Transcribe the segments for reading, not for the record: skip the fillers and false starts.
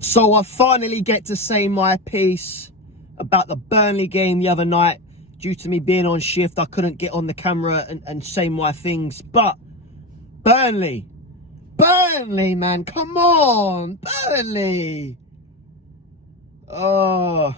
So I finally get to say my piece about the Burnley game the other night. Due to me being on shift, I couldn't get on the camera and say my things. But Burnley, man, come on, Burnley. Oh.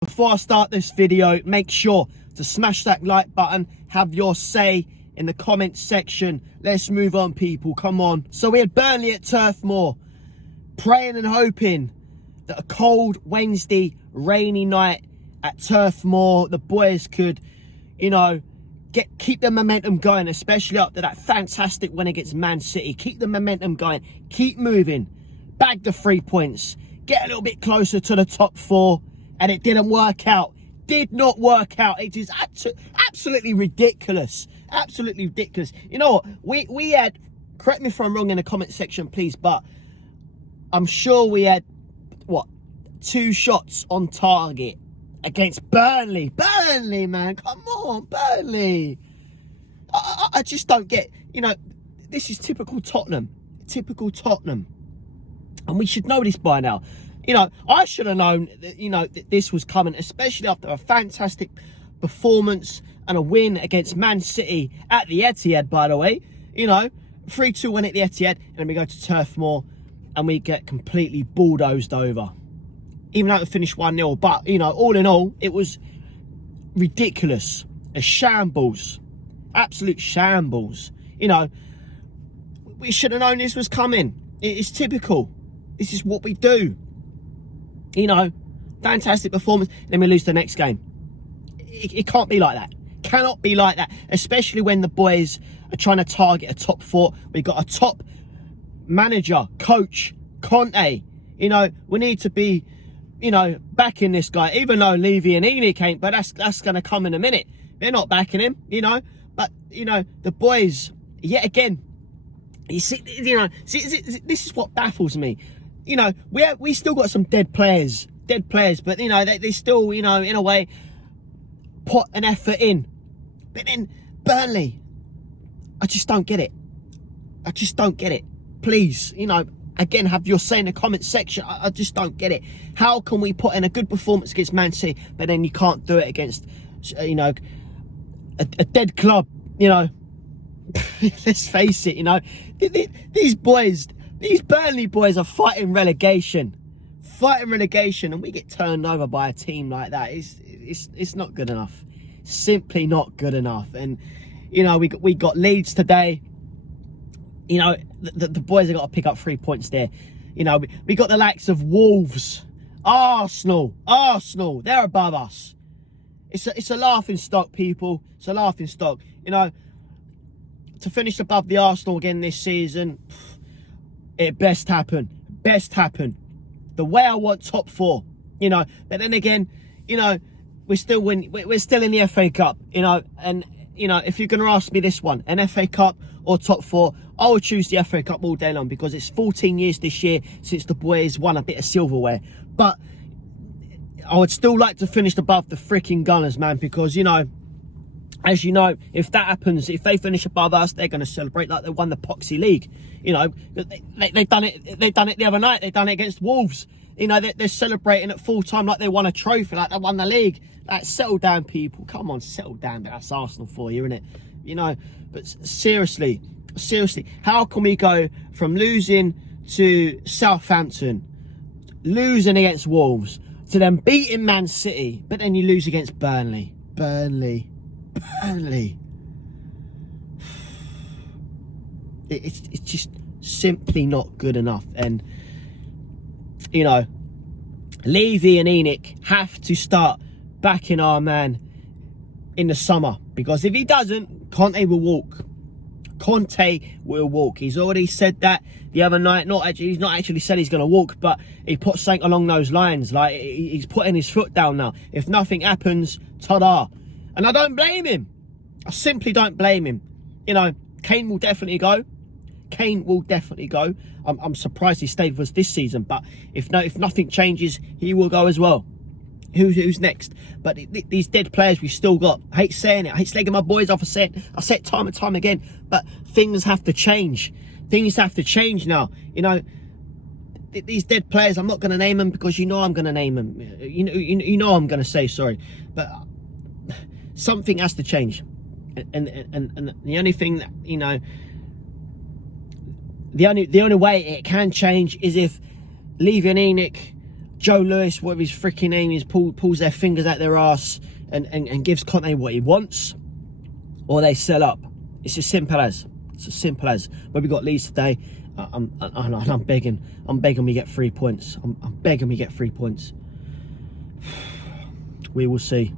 Before I start this video, make sure to smash that like button, have your say in the comments section. Let's move on, people, come on. So we had Burnley at Turf Moor, praying and hoping that a cold Wednesday, rainy night at Turf Moor, the boys could, you know, keep the momentum going, especially after that fantastic win against Man City. Keep the momentum going, keep moving, bag the 3 points, get a little bit closer to the top 4. And it didn't work out. Did not work out. It is absolutely ridiculous. Absolutely ridiculous. You know what? We had, correct me if I'm wrong in the comment section, please, but I'm sure we had, what, 2 shots on target against Burnley. Burnley, man. Come on, Burnley. I just don't get, you know, this is typical Tottenham. Typical Tottenham. And we should know this by now. You know, I should have known that, you know, that this was coming, especially after a fantastic performance and a win against Man City at the Etihad, by the way. You know, 3-2 win at the Etihad, and then we go to Turf Moor and we get completely bulldozed over. Even though it finished 1-0, but, you know, all in all, it was ridiculous. A shambles. Absolute shambles. You know, we should have known this was coming. It's typical. This is what we do. You know, fantastic performance, then we lose the next game. It can't be like that. Cannot be like that, especially when the boys are trying to target a top 4. We've got a top manager, coach, Conte. You know, we need to be, you know, backing this guy, even though Levy and ENIC ain't, but that's going to come in a minute. They're not backing him, you know, but, you know, the boys, yet again, you see, this is what baffles me. You know, we still got some dead players, but, you know, they still, you know, in a way, put an effort in. But then, Burnley, I just don't get it. I just don't get it. Please, you know, again, have your say in the comment section. I just don't get it. How can we put in a good performance against Man City, but then you can't do it against, you know, a dead club, you know? Let's face it, you know, these boys... These Burnley boys are fighting relegation, and we get turned over by a team like that. It's not good enough. Simply not good enough. And, you know, we got Leeds today. You know, the boys have got to pick up 3 points there. You know, we got the likes of Wolves, Arsenal. They're above us. It's a laughing stock, people. It's a laughing stock. You know, to finish above the Arsenal again this season. It best happen. The way I want top 4, you know. But then again, you know, we're still in the FA Cup, you know. And, you know, if you're going to ask me this one, an FA Cup or top 4, I would choose the FA Cup all day long, because it's 14 years this year since the boys won a bit of silverware. But I would still like to finish above the freaking Gunners, man, because, you know, as you know, if that happens, if they finish above us, they're going to celebrate like they won the Poxy League. You know, they've done it. They've done it the other night. They've done it against Wolves. You know, they're celebrating at full time like they won a trophy, like they won the league. Like, settle down, people. Come on, settle down. That's Arsenal for you, isn't it? You know, but seriously, how can we go from losing to Southampton, losing against Wolves, to then beating Man City, but then you lose against Burnley? It's just simply not good enough. And, you know, Levy and ENIC have to start backing our man in the summer, because if he doesn't, Conte will walk. He's already said that the other night. He's not actually said he's going to walk, but he put something along those lines. Like, he's putting his foot down now. If nothing happens, ta-da. And I don't blame him. I simply don't blame him. You know, Kane will definitely go. Kane will definitely go. I'm surprised he stayed with us this season, but if nothing changes, he will go as well. Who's next? But these dead players we've still got. I hate saying it. I hate slagging my boys off. I say it time and time again. But things have to change. Things have to change now. You know, these dead players, I'm not going to name them because you know I'm going to name them. You know I'm going to say sorry. But something has to change. And the only thing that, you know, the only way it can change is if Levy and ENIC, Joe Lewis, whatever his freaking name is, pulls their fingers out their arse and gives Conte what he wants, or they sell up. It's as simple as. It's as simple as. But we got Leeds today. I'm begging we get 3 points. I'm begging we get 3 points. We will see.